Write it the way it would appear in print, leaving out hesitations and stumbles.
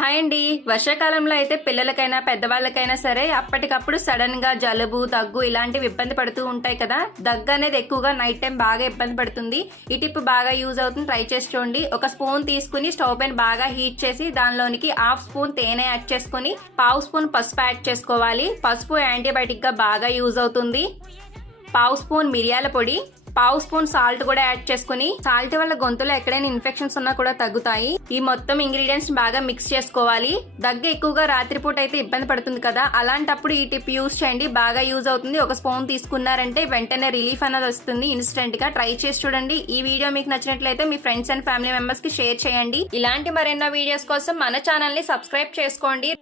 Hi అండి. వర్షాకాలంలో అయితే పిల్లలకైనా పెద్దవాళ్ళకైనా సరే అప్పటికప్పుడు సడన్ గా జలుబు దగ్గు ఇలాంటివి ఇబ్బంది పడుతూ ఉంటాయి కదా. దగ్గు అనేది ఎక్కువగా నైట్ టైం బాగా ఇబ్బంది పడుతుంది. ఈ టిప్ బాగా యూజ్ అవుతుంది, ట్రై చేసి చూడండి. ఒక స్పూన్ తీసుకుని స్టవ్ పైన బాగా హీట్ చేసి దానిలోనికి హాఫ్ స్పూన్ తేనె యాడ్ చేసుకుని పావు స్పూన్ పసుపు యాడ్ చేసుకోవాలి. పసుపు యాంటీబయాటిక్ గా బాగా యూజ్ అవుతుంది. పావు స్పూన్ మిరియాల పొడి, పావు స్పూన్ సాల్ట్ కూడా యాడ్ చేసుకుని, సాల్ట్ వల్ల గొంతులో ఎక్కడైనా ఇన్ఫెక్షన్స్ ఉన్నా కూడా తగ్గుతాయి. ఈ మొత్తం ఇంగ్రీడియంట్స్ బాగా మిక్స్ చేసుకోవాలి. దగ్గు ఎక్కువగా రాత్రిపూట అయితే ఇబ్బంది పడుతుంది కదా, అలాంటప్పుడు ఈ టిప్ యూజ్ చేయండి, బాగా యూజ్ అవుతుంది. ఒక స్పూన్ తీసుకున్నారంటే వెంటనే రిలీఫ్ అనేది వస్తుంది ఇన్స్టెంట్ గా. ట్రై చేసి చూడండి. ఈ వీడియో మీకు నచ్చినట్లయితే మీ ఫ్రెండ్స్ అండ్ ఫ్యామిలీ మెంబర్స్ కి షేర్ చేయండి. ఇలాంటి మరెన్నో వీడియోస్ కోసం మన ఛానల్ ని సబ్స్క్రైబ్ చేసుకోండి.